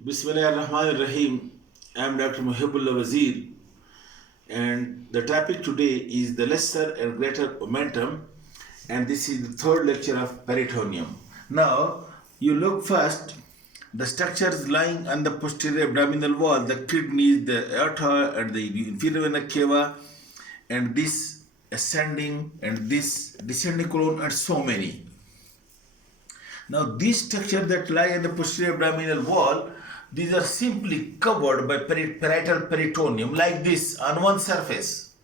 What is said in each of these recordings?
Bismillahirrahmanirrahim. I am Dr. Mohib Anotomy, and the topic today is the lesser and greater omentum, and this is the third lecture of peritoneum. Now, you look first the structures lying on the posterior abdominal wall, the kidneys, the aorta, and the inferior vena cava, and this ascending and this descending colon, and so many. Now, these structures that lie on the posterior abdominal wall, these are simply covered by parietal peritoneum like this on one surface.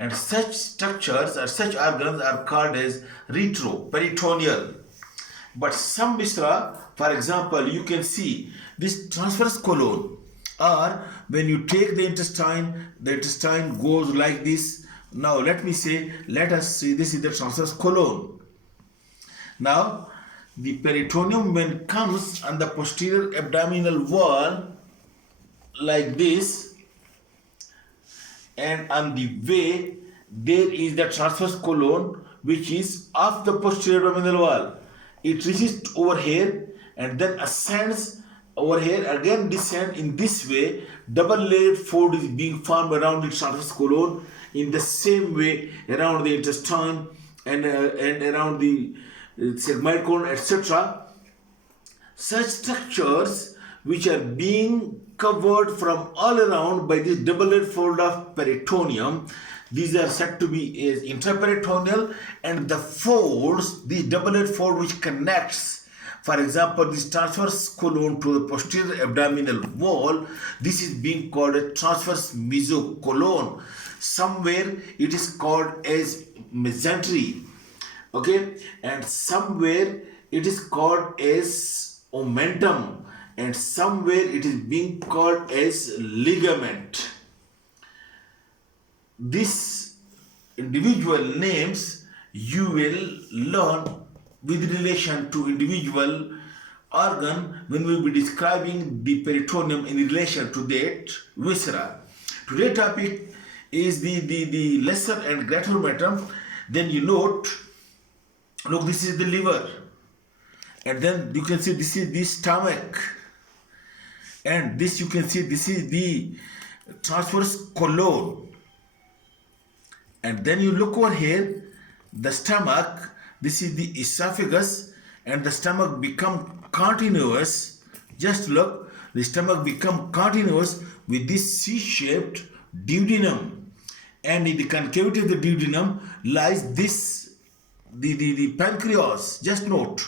And such structures or such organs are called as retroperitoneal. But some viscera, for example, you can see this transverse colon, or when you take the intestine goes like this. Now let us see, this is the transverse colon. Now the peritoneum, when it comes on the posterior abdominal wall like this, and on the way there is the transverse colon which is off the posterior abdominal wall. It reaches over here and then ascends over here, again descend in this way. Double layered fold is being formed around the transverse colon, in the same way around the intestine and around the sigmoid colon, etc. Such structures which are being covered from all around by this double-layered fold of peritoneum, these are said to be as intraperitoneal, and the folds, the double-layered fold which connects, for example, this transverse colon to the posterior abdominal wall, this is being called a transverse mesocolon. Somewhere it is called as mesentery. Okay, and somewhere it is called as omentum, and somewhere it is being called as ligament. These individual names you will learn with relation to individual organ when we will be describing the peritoneum in relation to that viscera. Today's topic is the lesser and greater omentum. Then you note, look, this is the liver, and then you can see this is the stomach, and this you can see this is the transverse colon, and then you look over here, the stomach, this is the esophagus, and the stomach become continuous. Just look, the stomach become continuous with this C-shaped duodenum, and in the concavity of the duodenum lies this the pancreas. Just note,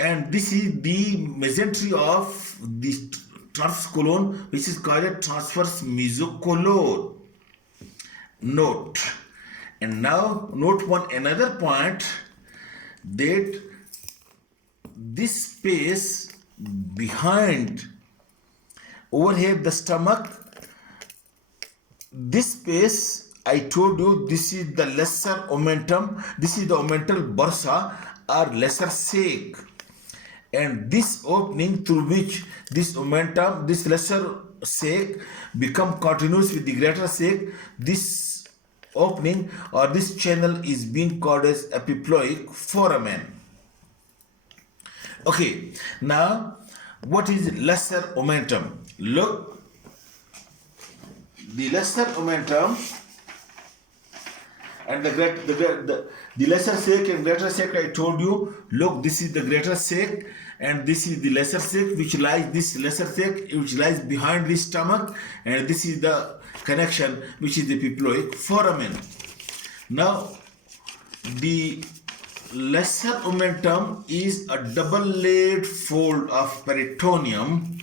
and this is the mesentery of the transverse colon, which is called a transverse mesocolon. Note, and now note another point, that this space behind over here the stomach, this space, I told you, this is the lesser omentum, this is the omental bursa or lesser sac, and this opening through which this omentum, this lesser sac become continuous with the greater sac, this opening or this channel is being called as epiploic foramen. Okay, now what is lesser omentum? Look, the lesser omentum and the lesser sac and greater sac, I told you. Look, this is the greater sac and this is the lesser sac, which lies, this lesser sac which lies behind the stomach, and this is the connection which is the epiploic foramen. Now the lesser omentum is a double layered fold of peritoneum.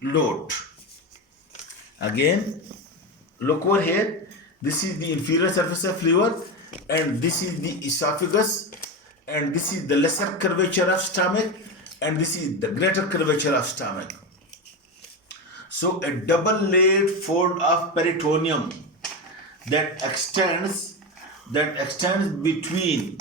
Note again, look over here, this is the inferior surface of liver, and this is the esophagus, and this is the lesser curvature of stomach, and this is the greater curvature of stomach. So a double layered fold of peritoneum that extends between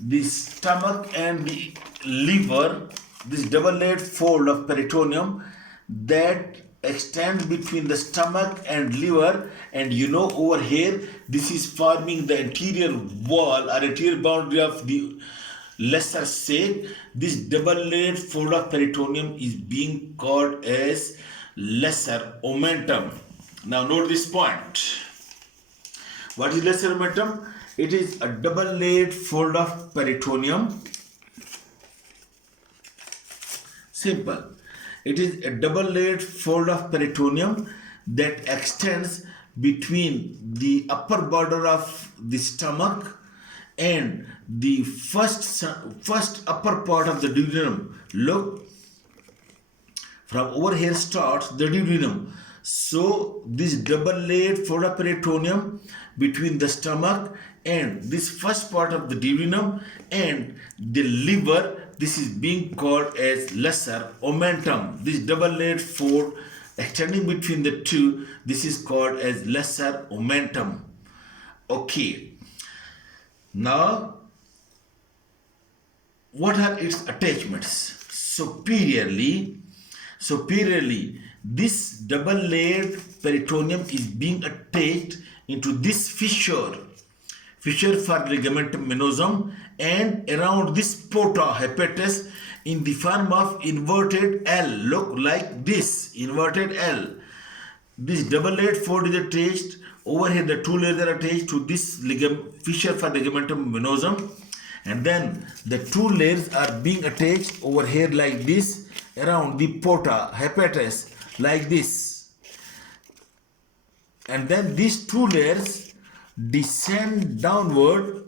the stomach and the liver, this double layered fold of peritoneum that extends between the stomach and liver, and you know over here this is forming the anterior wall or anterior boundary of the lesser sac. This double-layered fold of peritoneum is being called as lesser omentum. Now note this point. What is lesser omentum? It is a double-layered fold of peritoneum. Simple. It is a double-layered fold of peritoneum that extends between the upper border of the stomach and the first upper part of the duodenum. Look, from over here starts the duodenum. So this double-layered fold of peritoneum between the stomach and this first part of the duodenum and the liver, this is being called as lesser omentum. This double-layered fold extending between the two, this is called as lesser omentum. Okay. Now, what are its attachments? Superiorly, this double-layered peritoneum is being attached into this fissure for ligamentum venosum and around this porta hepatis in the form of inverted L. Look like this, inverted L. This double-layered fold is attached over here. The two layers are attached to this fissure for ligamentum venosum, and then the two layers are being attached over here like this around the porta hepatis like this, and then these two layers descend downward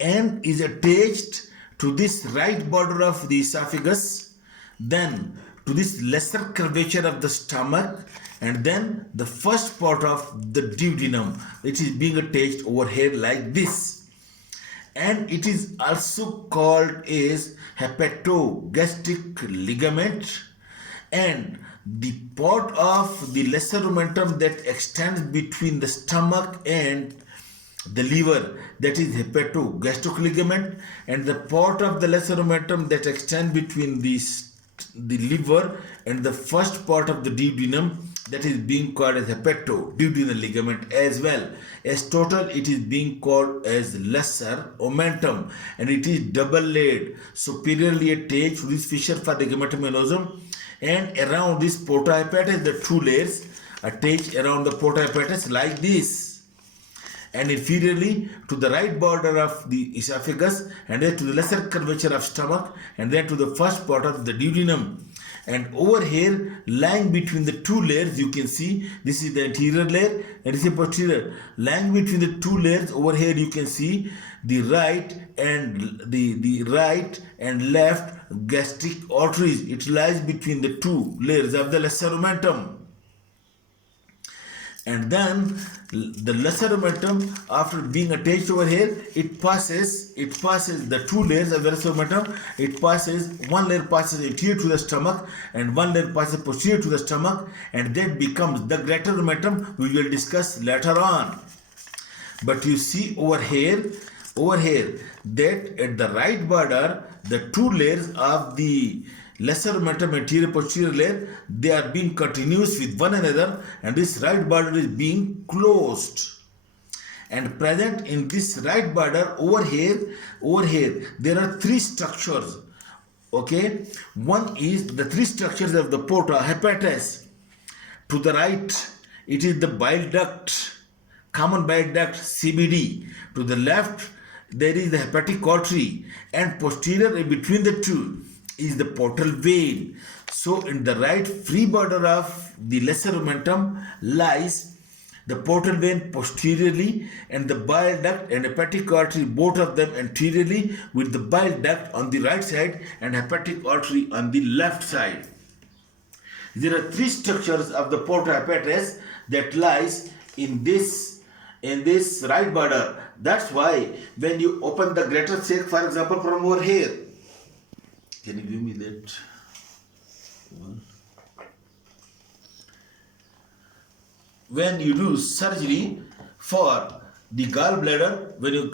and is attached to this right border of the esophagus, then to this lesser curvature of the stomach, and then the first part of the duodenum, which is being attached over here like this. And it is also called as hepatogestic ligament, and the part of the lesser omentum that extends between the stomach and the liver, that is hepatogestic ligament, and the part of the lesser omentum that extends between the liver and the first part of the duodenum, that is being called as hepatoduodenal ligament as well. As total, it is being called as lesser omentum, and it is double layered, superiorly attached to this fissure for ligamentum venosum, and around this porta hepatis, the two layers attached around the porta hepatis like this, and inferiorly to the right border of the esophagus, and then to the lesser curvature of stomach, and then to the first part of the duodenum. And over here, lying between the two layers, you can see this is the anterior layer and this is the posterior. Lying between the two layers, over here you can see the right and the right and left gastric arteries. It lies between the two layers of the lesser omentum. And then the lesser omentum, after being attached over here, it passes the two layers of the lesser omentum. It passes, one layer passes anterior to the stomach and one layer passes posterior to the stomach, and that becomes the greater omentum. We will discuss later on. But you see over here that at the right border, the two layers of the lesser omentum anterior posterior layer, they are being continuous with one another, and this right border is being closed. And present in this right border over here there are three structures. Okay, one is the three structures of the porta hepatis. To the right, it is the bile duct, common bile duct CBD. To the left, there is the hepatic artery, and posterior between the two is the portal vein. So in the right free border of the lesser omentum lies the portal vein posteriorly, and the bile duct and hepatic artery, both of them anteriorly, with the bile duct on the right side and hepatic artery on the left side. There are three structures of the porta hepatis that lies in this right border. That's why when you open the greater sac, for example, from over here, can you give me that one? When you do surgery for the gallbladder, when you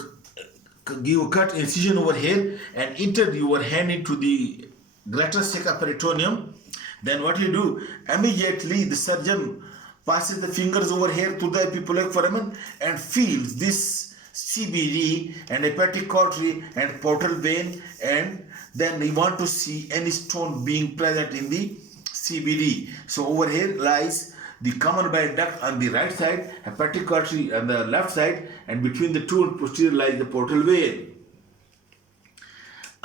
give a cut incision over here and enter your hand into the greater sac of peritoneum, then what you do, immediately the surgeon passes the fingers over here to the epiphyseal foramen and feels this CBD and hepatic artery and portal vein, and then we want to see any stone being present in the CBD. So over here lies the common bile duct on the right side, hepatic artery on the left side, and between the two and posterior lies the portal vein.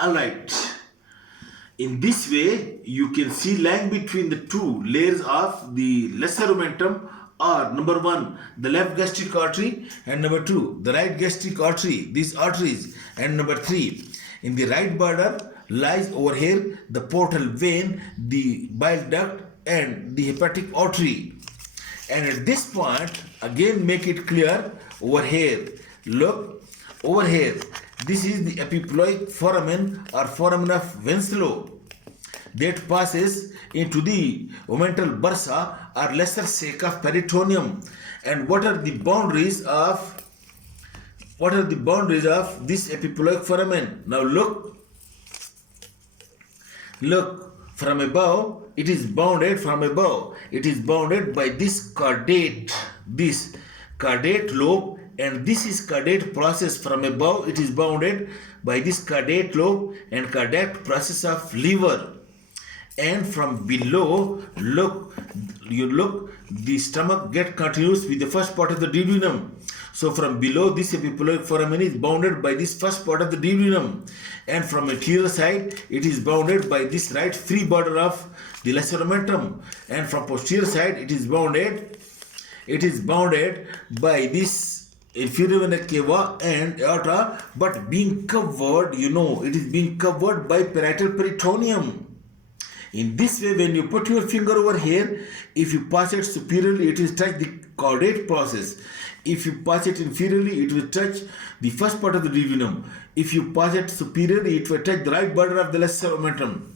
Alright. In this way, you can see lying between the two layers of the lesser omentum are number 1, the left gastric artery, and number 2, the right gastric artery, these arteries, and number 3, in the right border lies over here the portal vein, the bile duct, and the hepatic artery. And at this point, again make it clear over here. Look, over here, this is the epiploic foramen or foramen of Winslow that passes into the omental bursa or lesser sac of peritoneum. And what are the boundaries of this epiploic foramen? Now look from above. It is bounded by this caudate lobe, and this is caudate process. From above it is bounded by this caudate lobe and caudate process of liver. And from below, look, the stomach get continuous with the first part of the duodenum. So from below, this epiploic foramen is bounded by this first part of the duodenum, and from anterior side it is bounded by this right free border of the lesser omentum, and from posterior side it is bounded by this inferior vena cava and aorta, but being covered, it is being covered by parietal peritoneum. In this way, when you put your finger over here, if you pass it superiorly, it will touch the caudate process. If you pass it inferiorly, it will touch the first part of the duodenum. If you pass it superiorly, it will touch the right border of the lesser omentum.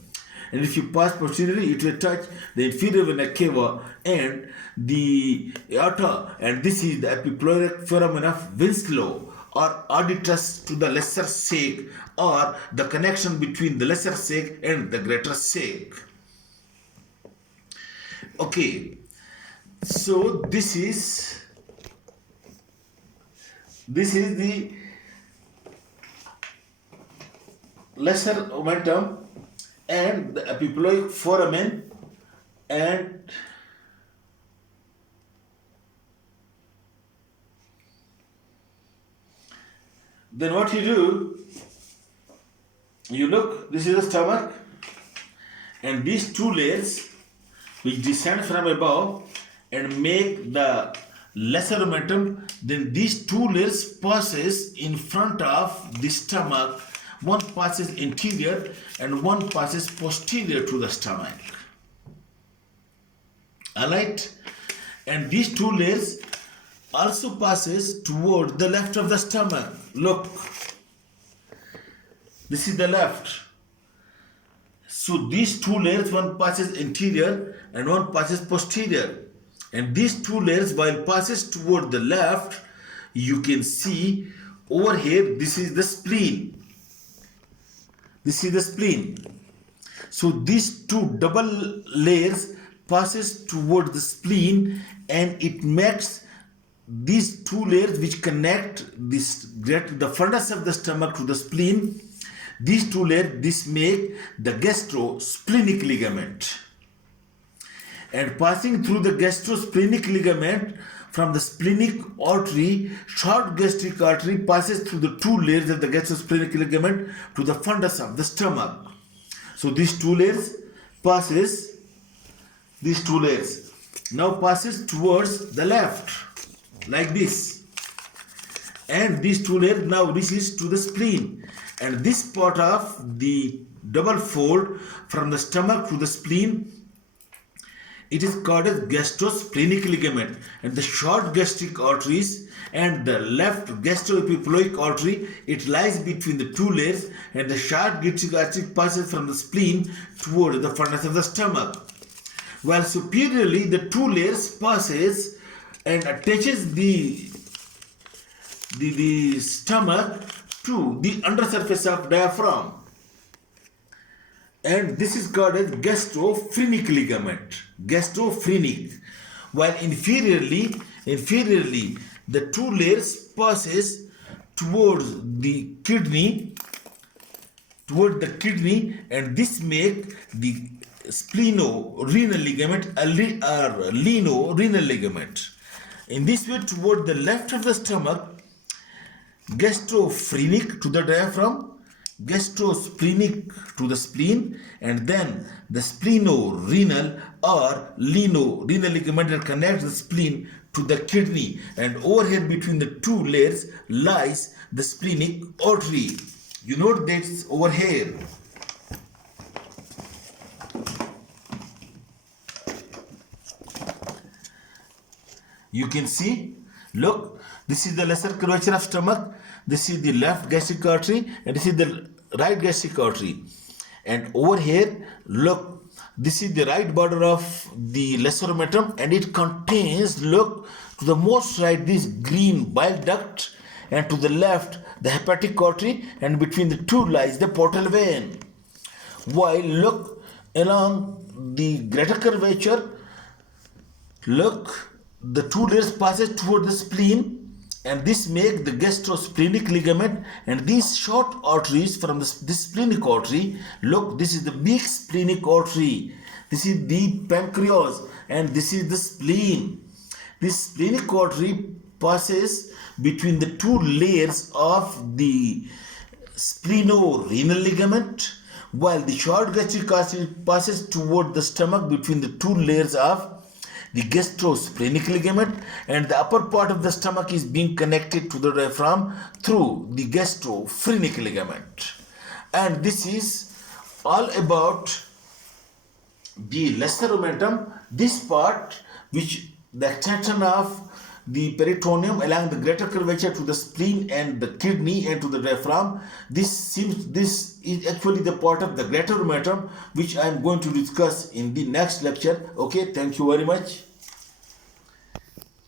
And if you pass posteriorly, it will touch the inferior vena cava and the aorta. And this is the epiploic foramen of Winslow, or auditus to the lesser sac, or the connection between the lesser sac and the greater sac. Okay, so this is the lesser omentum and the epiploic foramen, and then what you do, you look, this is the stomach, and these two layers which descend from above and make the lesser omentum, then these two layers passes in front of the stomach. One passes anterior and one passes posterior to the stomach. Alright, and these two layers also passes toward the left of the stomach. Look, this is the left. So these two layers, one passes anterior and one passes posterior. And these two layers, while passes toward the left, you can see over here, this is the spleen. This is the spleen. So these two double layers passes toward the spleen, and it makes these two layers which connect the fundus of the stomach to the spleen. These two layers, this make the gastrosclinic ligament. And passing through the gastrosclinic ligament from the splenic artery, short gastric artery passes through the two layers of the gastrosclinic ligament to the fundus of the stomach. So these two layers now passes towards the left, like this. And these two layers now reaches to the spleen. And this part of the double fold from the stomach to the spleen, it is called as gastrosclinic ligament. And the short gastric arteries and the left gastroepiploic artery, it lies between the two layers, and the short gastric artery passes from the spleen toward the fundus of the stomach. While superiorly, the two layers passes and attaches the stomach to the undersurface of diaphragm, and this is called as gastrophrenic ligament. Gastrophrenic. While inferiorly, the two layers passes towards the kidney, and this make the spleno-renal ligament or leno-renal ligament. In this way, toward the left of the stomach, gastrosclinic to the diaphragm, gastrosplenic to the spleen, and then the spleno-renal or leno-renal ligament that connects the spleen to the kidney, and over here between the two layers lies the splenic artery. You note that's over here. You can see, look, this is the lesser curvature of stomach, this is the left gastric artery, and this is the right gastric artery. And over here, look, this is the right border of the lesser omentum, and it contains, look, to the most right, this green bile duct, and to the left, the hepatic artery, and between the two lies the portal vein. While, look, along the greater curvature, look, the two layers passes toward the spleen, and this make the gastrosclinic ligament, and these short arteries from this splenic artery, look, this is the big splenic artery, this is the pancreas, and this is the spleen. This splenic artery passes between the two layers of the spleno-renal ligament, while the short gastric artery passes toward the stomach between the two layers of the gastrosclinic ligament, and the upper part of the stomach is being connected to the diaphragm through the gastrosclinic ligament. And this is all about the lesser omentum, this part which the extension of the peritoneum along the greater curvature to the spleen and the kidney and to the diaphragm. This is actually the part of the greater omentum which I am going to discuss in the next lecture. Okay, thank you very much.